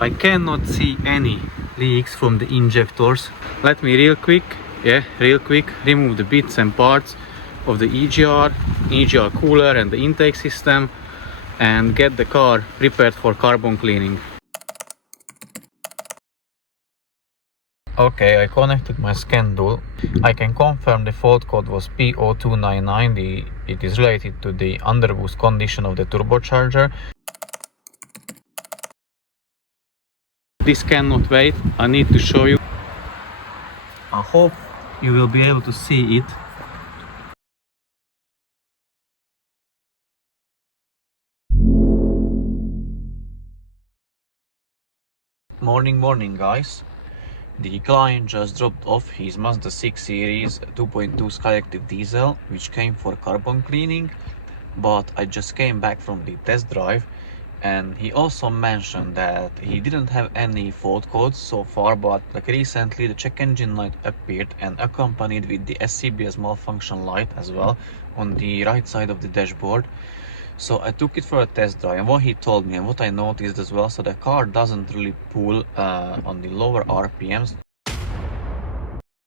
I cannot see any leaks from the injectors. Let me real quick remove the bits and parts of the EGR cooler and the intake system and get the car prepared for carbon cleaning. Okay, I connected my scan tool. I can confirm the fault code was P0299. It is related to the underboost condition of the turbocharger. This cannot wait. I need to show you. I hope you will be able to see it. Morning guys. The client just dropped off his Mazda 6 Series 2.2 Skyactive diesel, which came for carbon cleaning, but I just came back from the test drive, and he also mentioned that he didn't have any fault codes so far, but like recently the check engine light appeared and accompanied with the SCBS malfunction light as well on the right side of the dashboard. So I took it for a test drive, and what he told me and what I noticed as well, so the car doesn't really pull on the lower RPMs.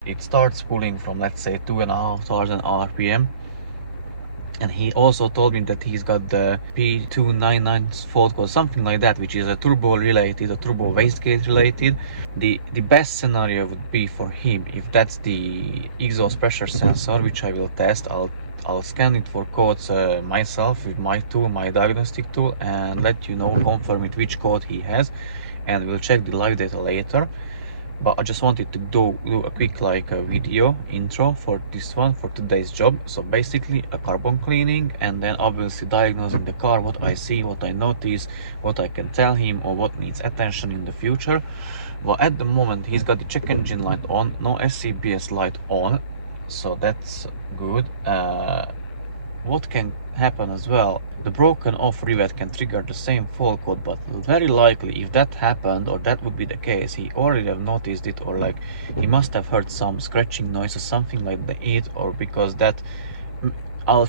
It starts pulling from, let's say, 2,500 RPM. And he also told me that he's got the P299 fault code, something like that, which is a turbo related, a turbo wastegate related. The best scenario would be for him if that's the exhaust pressure sensor, which I will test. I'll scan it for codes myself with my tool, my diagnostic tool, and let you know, confirm it which code he has, and we'll check the live data later. But I just wanted to do a quick video intro for this one, for today's job. So basically a carbon cleaning, and then obviously diagnosing the car, what I see, what I notice, what I can tell him, or what needs attention in the future. Well, at the moment he's got the check engine light on, no SCBS light on, so that's good. What can happen as well, the broken off rivet can trigger the same fault code, but very likely if that happened, or that would be the case, he already have noticed it, or like he must have heard some scratching noise or something like that, or because that I'll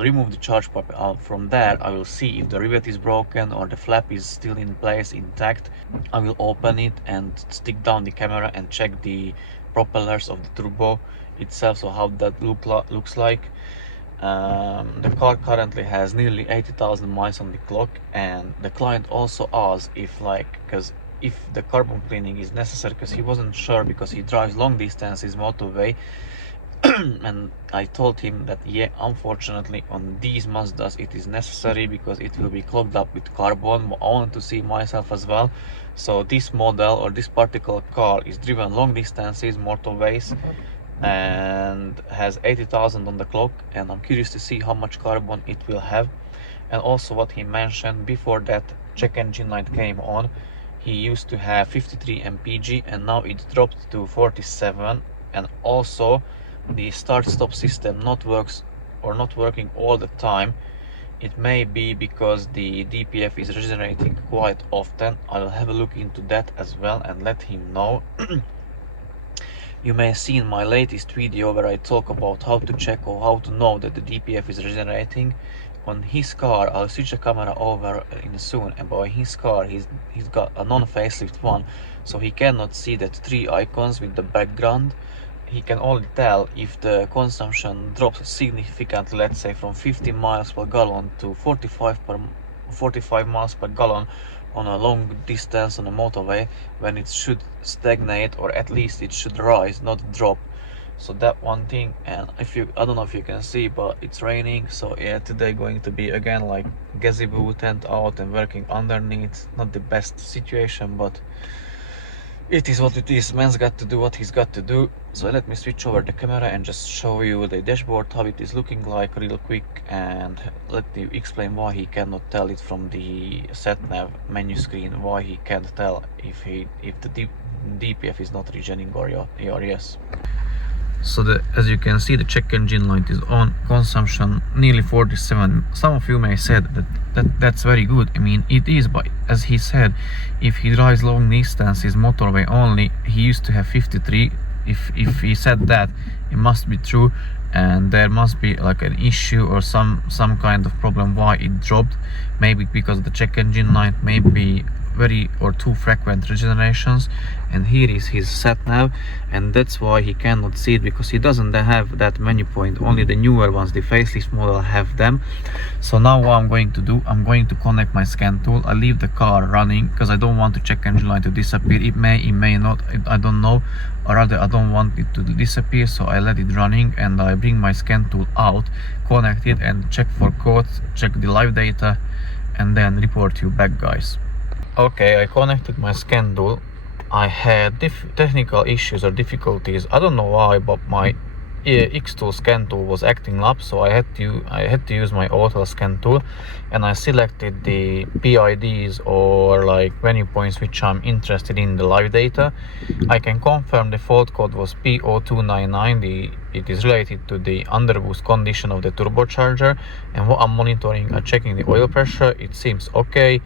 remove the charge pump. From there I will see if the rivet is broken or the flap is still in place, intact. I will open it and stick down the camera and check the propellers of the turbo itself, so how that looks like. The car currently has nearly 80,000 miles on the clock, and the client also asked if if the carbon cleaning is necessary, because he wasn't sure, because he drives long distances motorway. And I told him that yeah, unfortunately on these Mazdas it is necessary, because it will be clogged up with carbon. I wanted to see myself as well. So this model, or this particular car, is driven long distances motorways and has 80,000 on the clock, and I'm curious to see how much carbon it will have. And also what he mentioned, before that check engine light came on, he used to have 53 mpg and now it dropped to 47. And also the start stop system not working all the time. It may be because the DPF is regenerating quite often. I'll have a look into that as well and let him know. You may have seen my latest video where I talk about how to check or how to know that the DPF is regenerating. On his car, I'll switch the camera over in soon, and by his car he's got a non-facelift one, so he cannot see that three icons with the background. He can only tell if the consumption drops significantly, let's say from 50 miles per gallon to 45 miles per gallon on a long distance on a motorway, when it should stagnate, or at least it should rise, not drop. So that one thing. And I don't know if you can see, but it's raining, so yeah, today going to be again like gazebo tent out and working underneath. Not the best situation, but it is what it is. Man's got to do what he's got to do. So let me switch over the camera and just show you the dashboard, how it is looking like real quick, and let me explain why he cannot tell it from the sat nav menu screen, why he can't tell if the DPF is not regenerating or yes. So as you can see, the check engine light is on, consumption nearly 47. Some of you may say that's very good. I mean, it is, but as he said, if he drives long distances motorway only, he used to have 53. If he said that, it must be true, and there must be like an issue or some kind of problem why it dropped. Maybe because of the check engine light, maybe too frequent regenerations, and here is his sat nav, and that's why he cannot see it, because he doesn't have that many points. Only the newer ones, the facelift model, have them. So now what I'm going to do, I'm going to connect my scan tool. I leave the car running because I don't want to check engine light to disappear. It may not, I don't know, or rather I don't want it to disappear, so I let it running, and I bring my scan tool out, connect it, and check for codes, check the live data, and then report you back, guys. Okay, I connected my scan tool. I had technical issues or difficulties. I don't know why, but my X2 scan tool was acting up, so I had to use my auto scan tool, and I selected the PIDs, or like venue points, which I'm interested in the live data. I can confirm the fault code was P0299. It is related to the underboost condition of the turbocharger, and what I'm monitoring, I'm checking the oil pressure. It seems okay.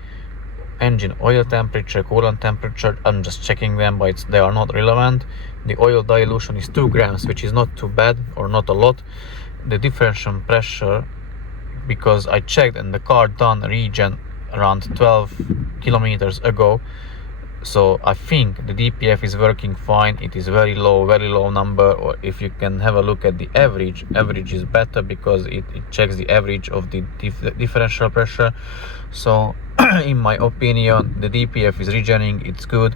Engine oil temperature, coolant temperature, I'm just checking them, but they are not relevant. The oil dilution is 2 grams, which is not too bad, or not a lot. The differential pressure, because I checked and the car done regen around 12 kilometers ago, so I think the DPF is working fine. It is very low number, or if you can have a look at the average is better, because it checks the average of the differential pressure. So in my opinion, the DPF is regenerating, it's good.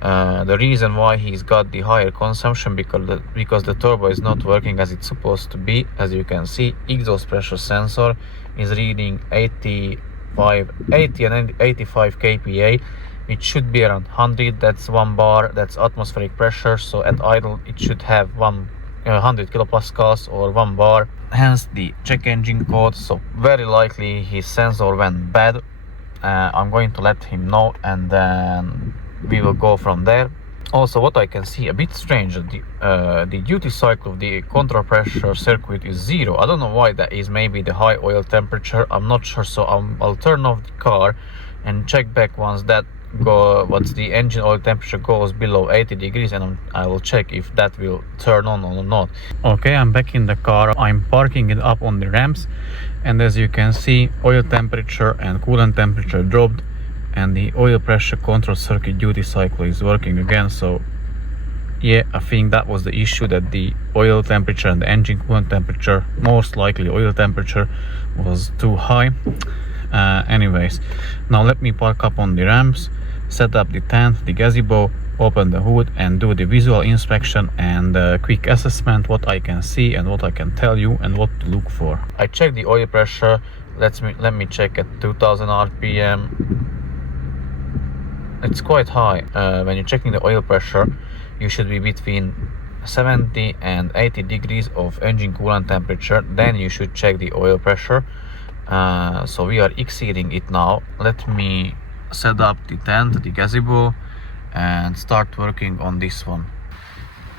The reason why he's got the higher consumption, because the turbo is not working as it's supposed to be. As you can see, exhaust pressure sensor is reading 80 and 85 kPa, which should be around 100. That's 1 bar, that's atmospheric pressure. So at idle it should have 100 kilopascals or 1 bar, hence the check engine code. So very likely his sensor went bad. I'm going to let him know, and then we will go from there. Also, what I can see, a bit strange, the duty cycle of the control pressure circuit is 0. I don't know why that is. Maybe the high oil temperature, I'm not sure. So I'll turn off the car and check back once the engine oil temperature goes below 80 degrees, and I will check if that will turn on or not. Okay, I'm back in the car. I'm parking it up on the ramps, and as you can see, oil temperature and coolant temperature dropped, and the oil pressure control circuit duty cycle is working again. So yeah, I think that was the issue, that the oil temperature and the engine coolant temperature, most likely oil temperature, was too high. Anyways, now let me park up on the ramps, set up the tent, the gazebo, open the hood, and do the visual inspection and quick assessment, what I can see and what I can tell you and what to look for. I checked the oil pressure. Let me check at 2000 rpm. It's quite high. When you're checking the oil pressure, you should be between 70 and 80 degrees of engine coolant temperature. Then you should check the oil pressure. So we are exceeding it now. Let me set up the tent, the gazebo, and start working on this one.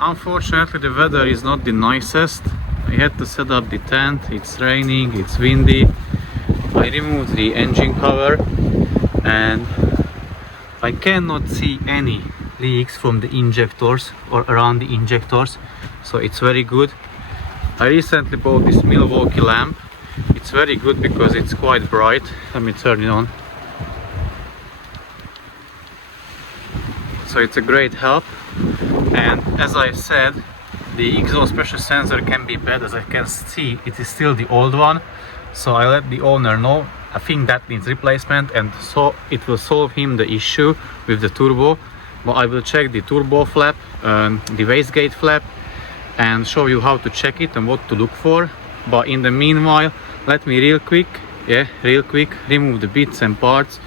Unfortunately, the weather is not the nicest. I had to set up the tent. It's raining, it's windy. I removed the engine cover, and I cannot see any leaks from the injectors or around the injectors, so it's very good. I recently bought this Milwaukee lamp. It's very good because it's quite bright. Let me turn it on. So it's a great help. And as I said, the exhaust pressure sensor can be bad. As I can see, it is still the old one. So I let the owner know. I think that needs replacement, and so it will solve him the issue with the turbo. But I will check the turbo flap, the wastegate flap, and show you how to check it and what to look for. But in the meanwhile, let me real quick remove the bits and parts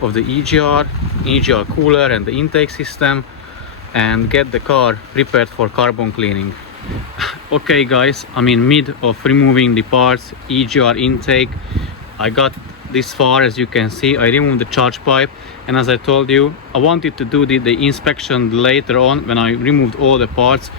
of the EGR cooler and the intake system, and get the car prepared for carbon cleaning. Okay guys, I'm in mid of removing the parts, EGR intake. I got this far. As you can see, I removed the charge pipe, and as I told you, I wanted to do the inspection later on when I removed all the parts,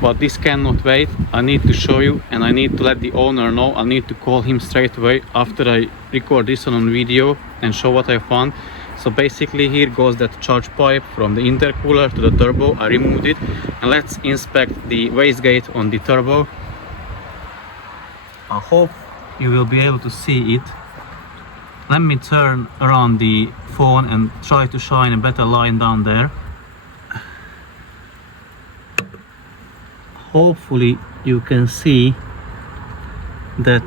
but this cannot wait. I need to show you, and I need to let the owner know. I need to call him straight away after I record this on video and show what I found. So basically, here goes that charge pipe from the intercooler to the turbo. I removed it, and let's inspect the wastegate on the turbo. I hope you will be able to see it. Let me turn around the phone and try to shine a better line down there. Hopefully you can see that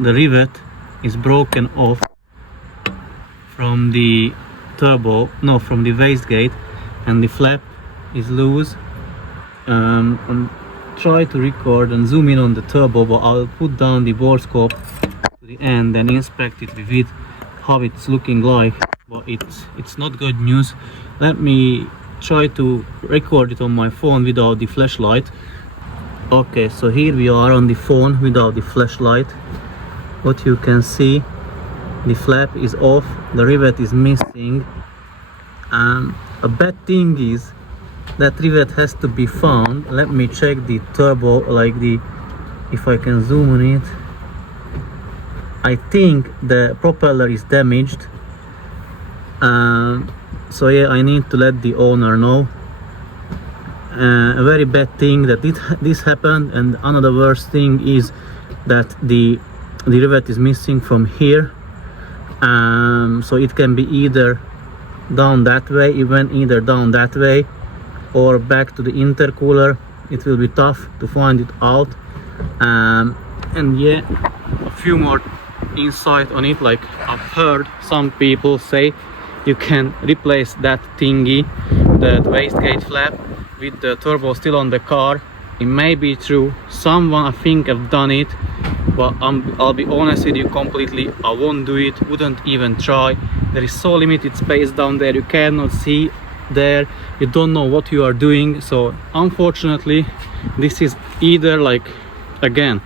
the rivet is broken off from the from the wastegate, and the flap is loose. And try to record and zoom in on the turbo, but I'll put down the bore scope to the end and inspect it with it, how it's looking like. But it's not good news. Let me try to record it on my phone without the flashlight. Okay, so here we are on the phone without the flashlight. What you can see, the flap is off, the rivet is missing. A bad thing is that rivet has to be found. Let me check the turbo, if I can zoom on it. I think the propeller is damaged. So yeah, I need to let the owner know. A very bad thing that this happened, and another worst thing is that the rivet is missing from here. So it can be either down that way, either down that way or back to the intercooler. It will be tough to find it out. And yeah, a few more insight on it. Like, I've heard some people say you can replace that thingy, that wastegate flap, with the turbo still on the car. It may be true. Someone, I think, have done it, but I'll be honest with you completely, I won't do it, wouldn't even try. There is so limited space down there, you cannot see there, you don't know what you are doing. So unfortunately, this is either, like, again,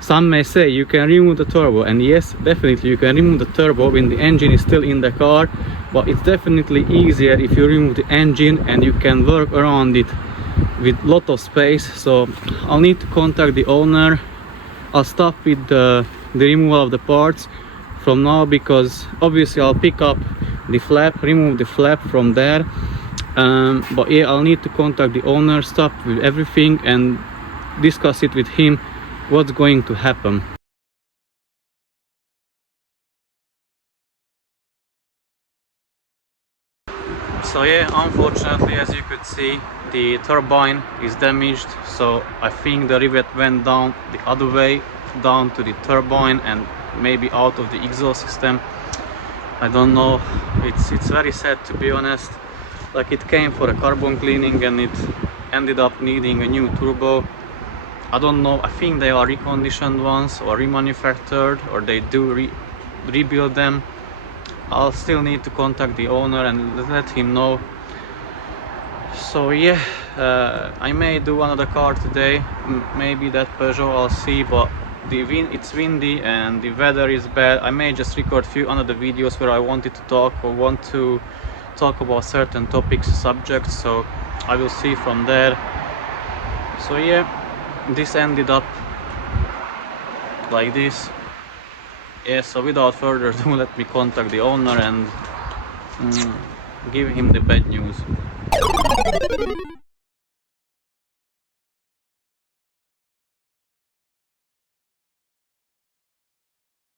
some may say you can remove the turbo, and yes, definitely you can remove the turbo when the engine is still in the car, but it's definitely easier if you remove the engine and you can work around it with lot of space. So I'll need to contact the owner. I'll stop with the removal of the parts from now, because obviously I'll pick up the flap, remove the flap from there. But yeah, I'll need to contact the owner, stop with everything and discuss it with him what's going to happen. So yeah, unfortunately, as you could see, the turbine is damaged. So I think the rivet went down the other way, down to the turbine and maybe out of the exhaust system. I don't know. It's very sad, to be honest. Like, it came for a carbon cleaning and it ended up needing a new turbo. I don't know. I think they are reconditioned ones or remanufactured, or they do rebuild them. I'll still need to contact the owner and let him know. So yeah, I may do another car today, maybe that Peugeot, I'll see, but it's windy and the weather is bad. I may just record few another videos where I wanted to talk or want to talk about certain topics, subjects, so I will see from there. So yeah, this ended up like this. Yeah, so without further ado, let me contact the owner and give him the bad news.